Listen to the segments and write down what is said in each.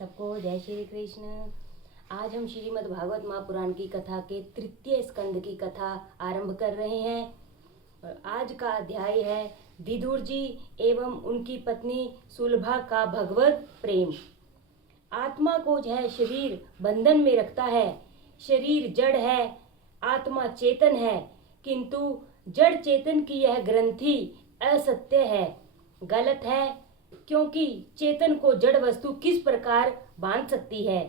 सबको जय श्री कृष्ण। आज हम श्रीमद् भागवत महापुराण की कथा के तृतीय स्कंद की कथा आरंभ कर रहे हैं। और आज का अध्याय है विदुर जी एवं उनकी पत्नी सुलभा का भगवत प्रेम। आत्मा को यह शरीर बंधन में रखता है। शरीर जड़ है, आत्मा चेतन है, किंतु जड़ चेतन की यह ग्रंथि असत्य है, गलत है, क्योंकि चेतन को जड़ वस्तु किस प्रकार बांध सकती है।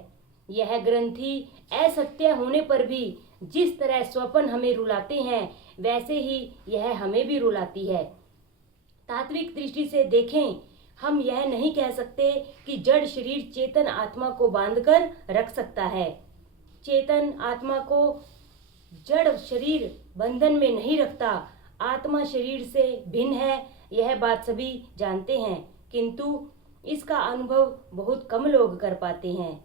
यह ग्रंथि असत्य होने पर भी जिस तरह स्वप्न हमें रुलाते हैं वैसे ही यह हमें भी रुलाती है। तात्विक दृष्टि से देखें, हम यह नहीं कह सकते कि जड़ शरीर चेतन आत्मा को बांधकर रख सकता है। चेतन आत्मा को जड़ शरीर बंधन में नहीं रखता। आत्मा शरीर से भिन्न है, यह बात सभी जानते हैं, किंतु इसका अनुभव बहुत कम लोग कर पाते हैं।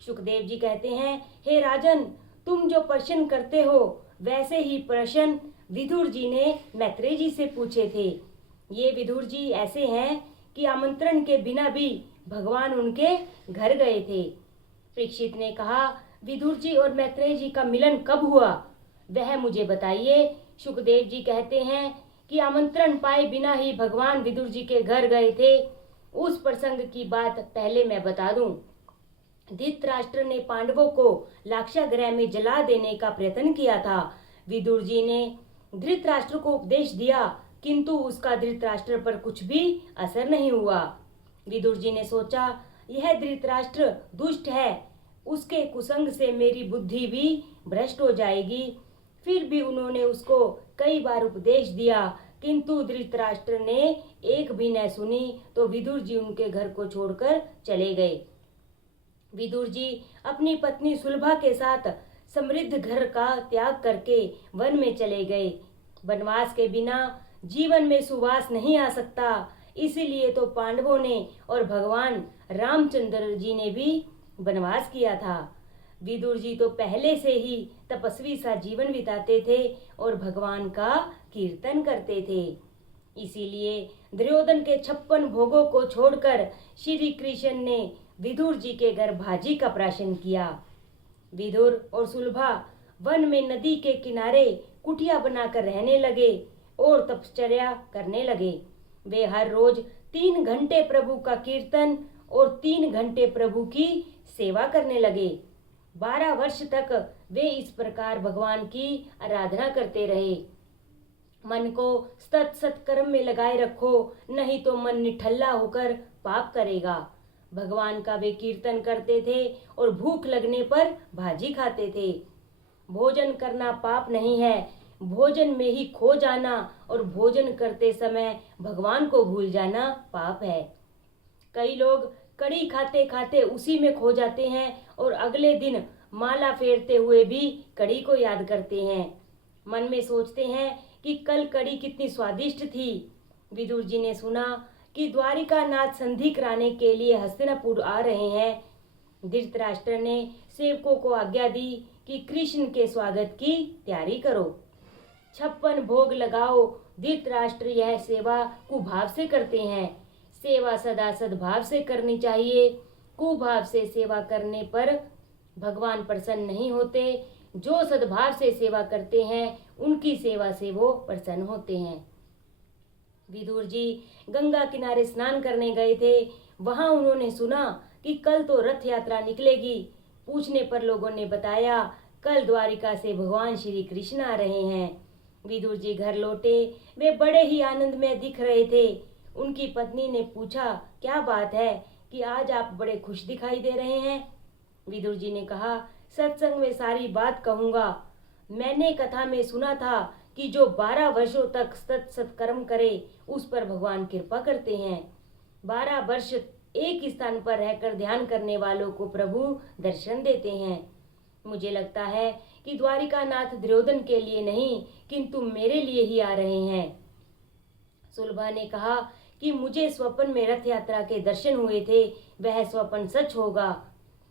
सुखदेव जी कहते हैं, हे राजन, तुम जो प्रश्न करते हो वैसे ही प्रश्न विदुर जी ने मैत्रेय जी से पूछे थे। ये विदुर जी ऐसे हैं कि आमंत्रण के बिना भी भगवान उनके घर गए थे। परीक्षित ने कहा, विदुर जी और मैत्रेय जी का मिलन कब हुआ, वह मुझे बताइए। सुखदेव जी कहते हैं कि आमंत्रण पाए बिना ही भगवान विदुर जी के घर गए थे। उस प्रसंग की बात पहले मैं बता दूं। धृतराष्ट्र ने पांडवों को लाक्षागृह में जला देने का प्रयत्न किया था। विदुर जी ने धृतराष्ट्र को उपदेश दिया, किंतु उसका धृतराष्ट्र पर कुछ भी असर नहीं हुआ। विदुर जी ने सोचा, यह धृतराष्ट्र दुष्ट है, उसके कुसंग से मेरी बुद्धि भी भ्रष्ट हो जाएगी। फिर भी उन्होंने उसको कई बार उपदेश दिया, किंतु धृतराष्ट्र ने एक भी न सुनी, तो विदुर जी उनके घर को छोड़कर चले गए। विदुर जी अपनी पत्नी सुलभा के साथ समृद्ध घर का त्याग करके वन में चले गए। वनवास के बिना जीवन में सुवास नहीं आ सकता, इसीलिए तो पांडवों ने और भगवान रामचंद्र जी ने भी वनवास किया था। विदुर जी तो पहले से ही तपस्वी सा जीवन बिताते थे और भगवान का कीर्तन करते थे। इसीलिए दुर्योधन के 56 भोगों को छोड़कर श्री कृष्ण ने विदुर जी के घर भाजी का प्राशन किया। विदुर और सुलभा वन में नदी के किनारे कुटिया बनाकर रहने लगे और तपश्चर्या करने लगे। वे हर रोज 3 घंटे प्रभु का कीर्तन और 3 घंटे प्रभु की सेवा करने लगे। 12 वर्ष तक वे इस प्रकार भगवान की आराधना करते रहे। मन को सत कर्म में लगाए रखो, नहीं तो मन निठल्ला होकर पाप करेगा। भगवान का वे कीर्तन करते थे और भूख लगने पर भाजी खाते थे। भोजन करना पाप नहीं है, भोजन में ही खो जाना और भोजन करते समय भगवान को भूल जाना पाप है। कई लोग कड़ी खाते खाते उसी में खो जाते हैं और अगले दिन माला फेरते हुए भी कड़ी को याद करते हैं। मन में सोचते हैं कि कल कड़ी कितनी स्वादिष्ट थी। विदुर जी ने सुना कि द्वारिका नाथ संधि कराने के लिए हस्तिनापुर आ रहे हैं। धृतराष्ट्र ने सेवकों को आज्ञा दी कि कृष्ण के स्वागत की तैयारी करो, 56 भोग लगाओ। धृतराष्ट्र यह सेवा कुभाव से करते हैं। सेवा सदा सद्भाव से करनी चाहिए। कुभाव से सेवा करने पर भगवान प्रसन्न नहीं होते। जो सद्भाव से सेवा करते हैं उनकी सेवा से वो प्रसन्न होते हैं। विदुर जी गंगा किनारे स्नान करने गए थे। वहां उन्होंने सुना कि कल तो रथ यात्रा निकलेगी। पूछने पर लोगों ने बताया, कल द्वारिका से भगवान श्री कृष्ण आ रहे हैं। विदुर जी घर लौटे। वे बड़े ही आनंद में दिख रहे थे। उनकी पत्नी ने पूछा, क्या बात है कि आज आप बड़े खुश दिखाई दे रहे हैं। विदुर जी ने कहा, सत्संग में सारी बात कहूँगा। मैंने कथा में सुना था कि जो 12 वर्षों तक सत्कर्म करे उस पर भगवान कृपा करते हैं। 12 वर्ष एक स्थान पर रहकर ध्यान करने वालों को प्रभु दर्शन देते हैं। मुझे लगता है कि द्वारिका नाथ दुर्योधन के लिए नहीं, किंतु मेरे लिए ही आ रहे हैं। सुलभा ने कहा कि मुझे स्वप्न में रथ यात्रा के दर्शन हुए थे, वह स्वप्न सच होगा।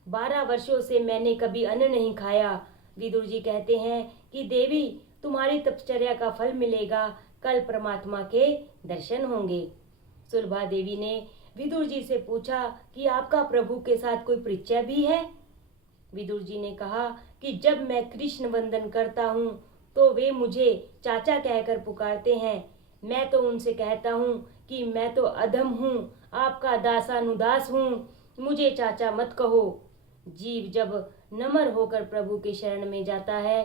12 वर्षों से मैंने कभी अन्न नहीं खाया। विदुर जी कहते हैं कि देवी, तुम्हारी तपश्चर्या का फल मिलेगा, कल परमात्मा के दर्शन होंगे। सुलभा देवी ने विदुर जी से पूछा कि आपका प्रभु के साथ कोई परिचय भी है। विदुर जी ने कहा कि जब मैं कृष्ण वंदन करता हूँ तो वे मुझे चाचा कहकर पुकारते हैं। मैं तो उनसे कहता हूँ कि मैं तो अधम हूँ, आपका दासानुदास हूँ, मुझे चाचा मत कहो। जीव जब नम्र होकर प्रभु के शरण में जाता है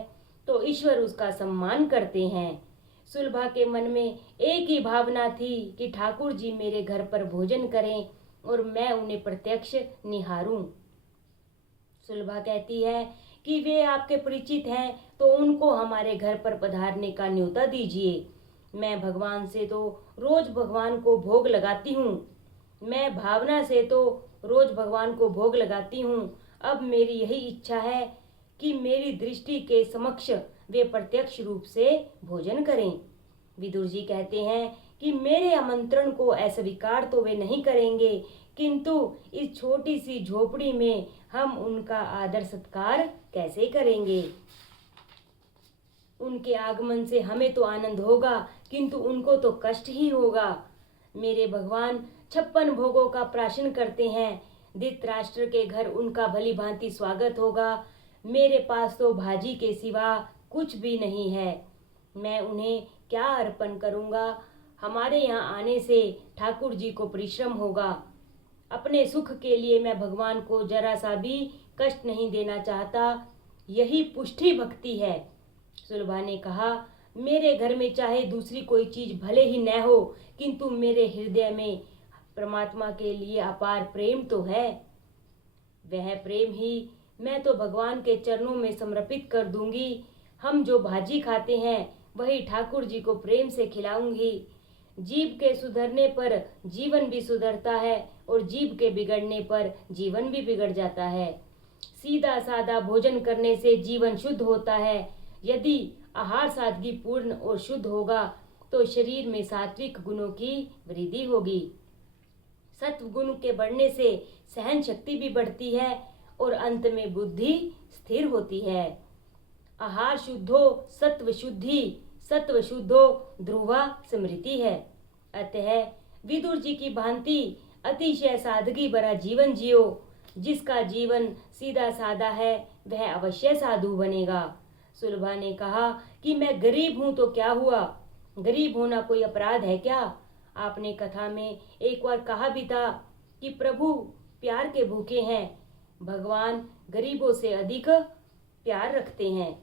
तो ईश्वर उसका सम्मान करते हैं। सुलभा के मन में एक ही भावना थी कि ठाकुर जी मेरे घर पर भोजन करें और मैं उन्हें प्रत्यक्ष निहारूं। सुलभा कहती है कि वे आपके परिचित हैं तो उनको हमारे घर पर पधारने का न्योता दीजिए। मैं भगवान से तो रोज भगवान को भोग लगाती हूँ, मैं भावना से तो रोज भगवान को भोग लगाती हूँ। अब मेरी यही इच्छा है कि मेरी दृष्टि के समक्ष वे प्रत्यक्ष रूप से भोजन करें। विदुर जी कहते हैं कि मेरे आमंत्रण को अस्वीकार तो वे नहीं करेंगे, किंतु इस छोटी सी झोपड़ी में हम उनका आदर सत्कार कैसे करेंगे। उनके आगमन से हमें तो आनंद होगा, किंतु उनको तो कष्ट ही होगा। मेरे भगवान 56 भोगों का प्राशन करते हैं। धृतराष्ट्र के घर उनका भली भांति स्वागत होगा। मेरे पास तो भाजी के सिवा कुछ भी नहीं है, मैं उन्हें क्या अर्पण करूंगा। हमारे यहाँ आने से ठाकुर जी को परिश्रम होगा। अपने सुख के लिए मैं भगवान को जरा सा भी कष्ट नहीं देना चाहता, यही पुष्टि भक्ति है। सुलभा ने कहा, मेरे घर में चाहे दूसरी कोई चीज भले ही न हो, किंतु मेरे हृदय में परमात्मा के लिए अपार प्रेम तो है। वह प्रेम ही मैं तो भगवान के चरणों में समर्पित कर दूंगी। हम जो भाजी खाते हैं वही ठाकुर जी को प्रेम से खिलाऊंगी। जीव के सुधरने पर जीवन भी सुधरता है और जीव के बिगड़ने पर जीवन भी बिगड़ जाता है। सीधा सादा भोजन करने से जीवन शुद्ध होता है। यदि आहार सादगी पूर्ण और शुद्ध होगा तो शरीर में सात्विक गुणों की वृद्धि होगी। सत्व गुण के बढ़ने से सहन शक्ति भी बढ़ती है और अंत में बुद्धि स्थिर होती है। आहार शुद्धो सत्व शुद्धि, सत्व शुद्धो ध्रुवा स्मृति है। अतः विदुर जी की भांति अतिशय सादगी भरा जीवन जियो। जिसका जीवन सीधा सादा है वह अवश्य साधु बनेगा। सुलभा ने कहा कि मैं गरीब हूं तो क्या हुआ, गरीब होना कोई अपराध है क्या। आपने कथा में एक बार कहा भी था कि प्रभु प्यार के भूखे हैं, भगवान गरीबों से अधिक प्यार रखते हैं।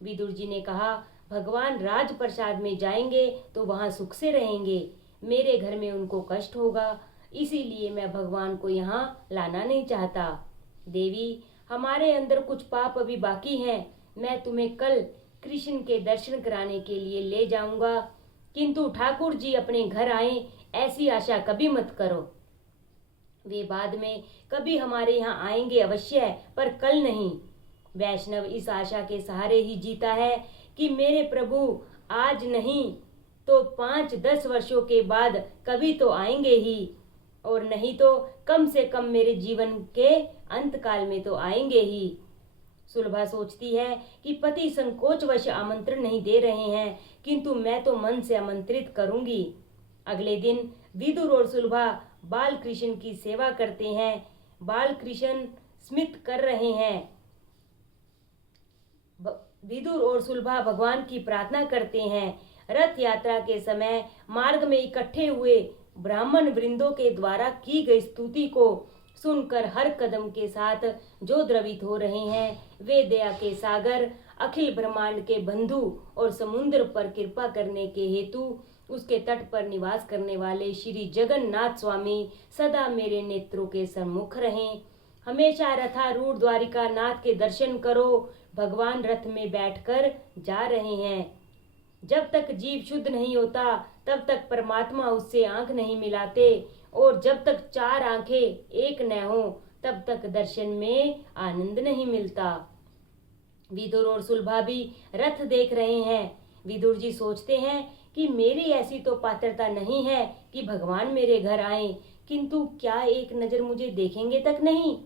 विदुर जी ने कहा, भगवान राजप्रसाद में जाएंगे तो वहां सुख से रहेंगे, मेरे घर में उनको कष्ट होगा, इसीलिए मैं भगवान को यहाँ लाना नहीं चाहता। देवी, हमारे अंदर कुछ पाप अभी बाकी हैं, मैं तुम्हें कल कृष्ण के दर्शन कराने के लिए ले जाऊंगा, किंतु ठाकुर जी अपने घर आए ऐसी आशा कभी मत करो। वे बाद में कभी हमारे यहाँ आएंगे अवश्य, पर कल नहीं। वैष्णव इस आशा के सहारे ही जीता है कि मेरे प्रभु आज नहीं तो 5-10 वर्षों के बाद कभी तो आएंगे ही, और नहीं तो कम से कम मेरे जीवन के अंत काल में तो आएंगे ही। सुलभा सोचती है कि पति संकोचवश आमंत्रण नहीं दे रहे हैं, किंतु मैं तो मन से आमंत्रित करूंगी। अगले दिन विदुर और सुलभा बाल कृष्ण की सेवा करते हैं। बाल कृष्ण स्मित कर रहे हैं। विदुर और सुलभा भगवान की प्रार्थना करते हैं। रथ यात्रा के समय मार्ग में इकट्ठे हुए ब्राह्मण वृंदों के द्वारा की गई स्तुति को सुनकर हर कदम के साथ जो द्रवित हो रहे हैं, वे दया के सागर अखिल ब्रह्मांड के बंधु और समुद्र पर कृपा करने के हेतु उसके तट पर निवास करने वाले श्री जगन्नाथ स्वामी सदा मेरे नेत्रों के सम्मुख रहें। हमेशा रथारूढ़ द्वारिका नाथ के दर्शन करो। भगवान रथ में बैठकर जा रहे हैं। जब तक जीव शुद्ध नहीं होता तब तक परमात्मा उससे आंख नहीं मिलाते, और जब तक 4 आंखें एक न हो तब तक दर्शन में आनंद नहीं मिलता। विदुर और सुलभा भी रथ देख रहे हैं। विदुर जी सोचते हैं कि मेरी ऐसी तो पात्रता नहीं है कि भगवान मेरे घर आए, किंतु क्या एक नजर मुझे देखेंगे तक नहीं।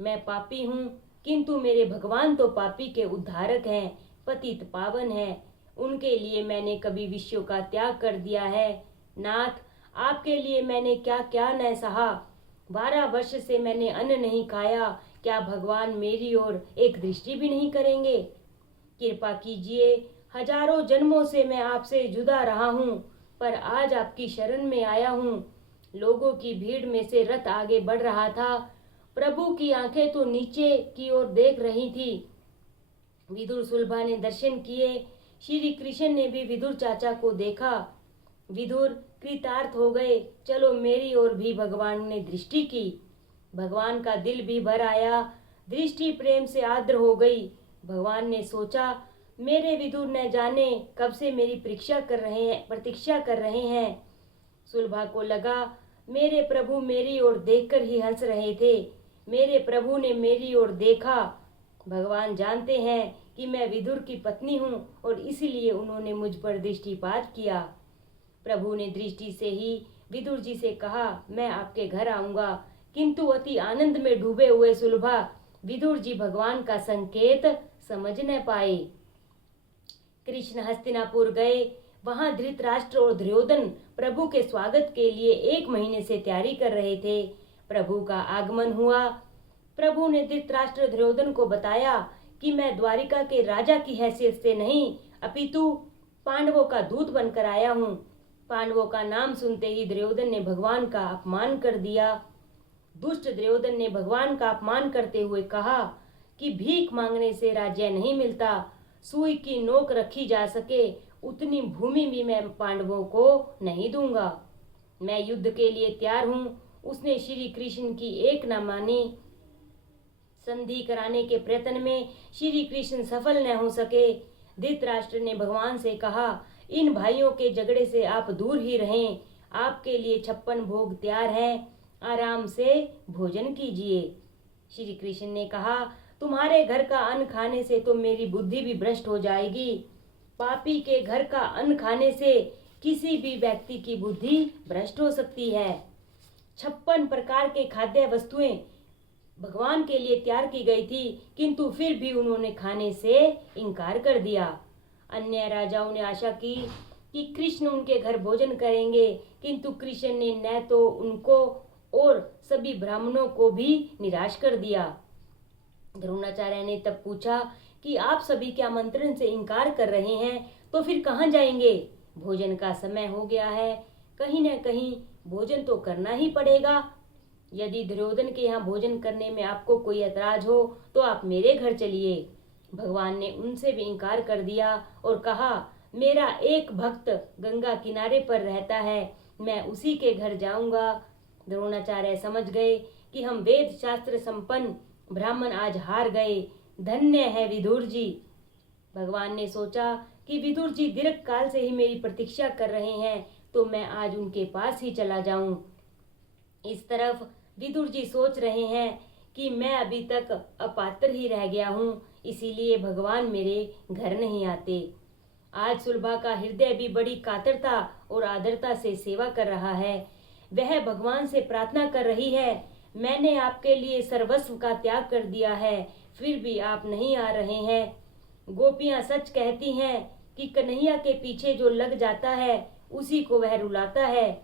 मैं पापी हूँ, किंतु मेरे भगवान तो पापी के उद्धारक हैं, पतित पावन हैं। उनके लिए मैंने कभी विश्व का त्याग कर दिया है। नाथ, आपके लिए मैंने क्या क्या न सहा। 12 वर्ष से मैंने अन्न नहीं खाया, क्या भगवान मेरी ओर एक दृष्टि भी नहीं करेंगे? कृपा कीजिए, हजारों जन्मों से मैं आपसे जुदा रहा हूँ, पर आज आपकी शरण में आया हूँ। लोगों की भीड़ में से रथ आगे बढ़ रहा था। प्रभु की आंखें तो नीचे की ओर देख रही थी। विदुर सुलभा ने दर्शन किए। श्री कृष्ण ने भी विदुर चाचा को देखा। विदुर कृतार्थ हो गए। चलो मेरी ओर भी भगवान ने दृष्टि की। भगवान का दिल भी भर आया। दृष्टि प्रेम से आर्द्र हो गई। भगवान ने सोचा, मेरे विदुर न जाने कब से मेरी प्रतीक्षा कर रहे हैं। सुलभा को लगा, मेरे प्रभु मेरी ओर देखकर ही हंस रहे थे। मेरे प्रभु ने मेरी ओर देखा। भगवान जानते हैं कि मैं विदुर की पत्नी हूँ और इसलिए उन्होंने मुझ पर दृष्टिपात किया। प्रभु ने दृष्टि से ही विदुर जी से कहा, मैं आपके घर आऊंगा। किंतु अति आनंद में डूबे हुए सुलभा विदुर जी भगवान का संकेत समझ न पाए। कृष्ण हस्तिनापुर गए। वहां धृतराष्ट्र और दुर्योधन प्रभु के स्वागत के लिए 1 महीने से तैयारी कर रहे थे। प्रभु का आगमन हुआ। प्रभु ने धृतराष्ट्र दुर्योधन को बताया कि मैं द्वारिका के राजा की हैसियत से नहीं, अपितु पांडवों का दूत बनकर आया हूँ। पांडवों का नाम सुनते ही दुर्योधन ने भगवान का अपमान कर दिया। दुष्ट दुर्योधन ने भगवान का अपमान करते हुए कहा कि भीख मांगने से राज्य नहीं मिलता। सुई की नोक रखी जा सके उतनी भूमि भी मैं पांडवों को नहीं दूंगा। मैं युद्ध के लिए तैयार हूँ। उसने श्री कृष्ण की एक न मानी। संधि कराने के प्रयत्न में श्री कृष्ण सफल न हो सके। धृतराष्ट्र ने भगवान से कहा, इन भाइयों के झगड़े से आप दूर ही रहें। आपके लिए 56 भोग तैयार हैं, आराम से भोजन कीजिए। श्री कृष्ण ने कहा, तुम्हारे घर का अन्न खाने से तो मेरी बुद्धि भी भ्रष्ट हो जाएगी। पापी के घर का अन्न खाने से किसी भी व्यक्ति की बुद्धि भ्रष्ट हो सकती है। 56 प्रकार के खाद्य वस्तुएं भगवान के लिए तैयार की गई थी, किंतु फिर भी उन्होंने खाने से इनकार कर दिया। अन्य राजाओं ने आशा की कि कृष्ण उनके घर भोजन करेंगे, किंतु कृष्ण ने न तो उनको और सभी ब्राह्मणों को भी निराश कर दिया। द्रोणाचार्य ने तब पूछा कि आप सभी के आमंत्रण से इनकार कर रहे हैं, तो फिर कहाँ जाएंगे? भोजन का समय हो गया है, कहीं न कहीं भोजन तो करना ही पड़ेगा। यदि दुर्योधन के यहाँ भोजन करने में आपको कोई ऐतराज हो तो आप मेरे घर चलिए। भगवान ने उनसे भी इनकार कर दिया और कहा, मेरा एक भक्त गंगा किनारे पर रहता है, मैं उसी के घर जाऊंगा। द्रोणाचार्य समझ गए कि हम वेद शास्त्र संपन्न ब्राह्मण आज हार गए। धन्य है विदुर जी। भगवान ने सोचा कि विदुर जी दीर्घ काल से ही मेरी प्रतीक्षा कर रहे हैं, तो मैं आज उनके पास ही चला जाऊं। इस तरफ विदुर जी सोच रहे हैं कि मैं अभी तक अपात्र ही रह गया हूँ, इसीलिए भगवान मेरे घर नहीं आते। आज सुलभा का हृदय भी बड़ी कातरता और आदरता से सेवा कर रहा है। वह भगवान से प्रार्थना कर रही है, मैंने आपके लिए सर्वस्व का त्याग कर दिया है, फिर भी आप नहीं आ रहे हैं। गोपियां सच कहती हैं कि कन्हैया के पीछे जो लग जाता है उसी को वह रुलाता है।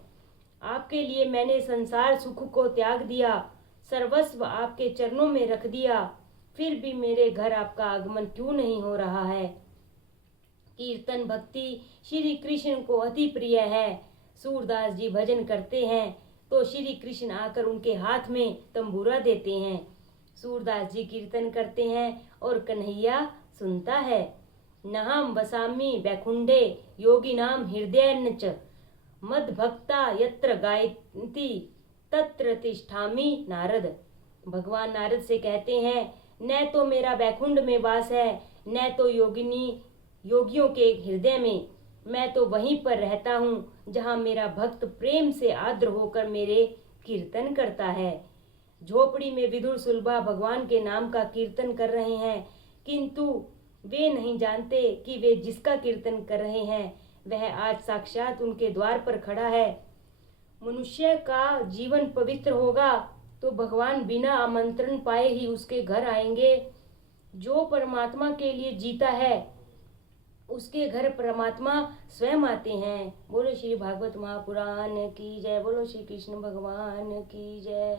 आपके लिए मैंने संसार सुख को त्याग दिया, सर्वस्व आपके चरणों में रख दिया, फिर भी मेरे घर आपका आगमन क्यों नहीं हो रहा है? कीर्तन भक्ति श्री कृष्ण को अति प्रिय है। सूरदास जी भजन करते हैं तो श्री कृष्ण आकर उनके हाथ में तंबूरा देते हैं। सूरदास जी कीर्तन करते हैं और कन्हैया सुनता है। नहम वसामि वैकुंठे योगिनाम हृदयेन च मद भक्ता यत्र गायन्ति तत्र तिष्ठामि नारद। भगवान नारद से कहते हैं, न तो मेरा वैकुंठ में वास है, न तो योगियों के हृदय में। मैं तो वहीं पर रहता हूँ जहाँ मेरा भक्त प्रेम से आर्द्र होकर मेरे कीर्तन करता है। झोपड़ी में विदुर सुलभा भगवान के नाम का कीर्तन कर रहे हैं, किंतु वे नहीं जानते कि वे जिसका कीर्तन कर रहे हैं वह आज साक्षात उनके द्वार पर खड़ा है। मनुष्य का जीवन पवित्र होगा तो भगवान बिना आमंत्रण पाए ही उसके घर आएंगे। जो परमात्मा के लिए जीता है उसके घर परमात्मा स्वयं आते हैं। बोलो श्री भागवत महापुराण की जय, बोलो श्री कृष्ण भगवान की जय।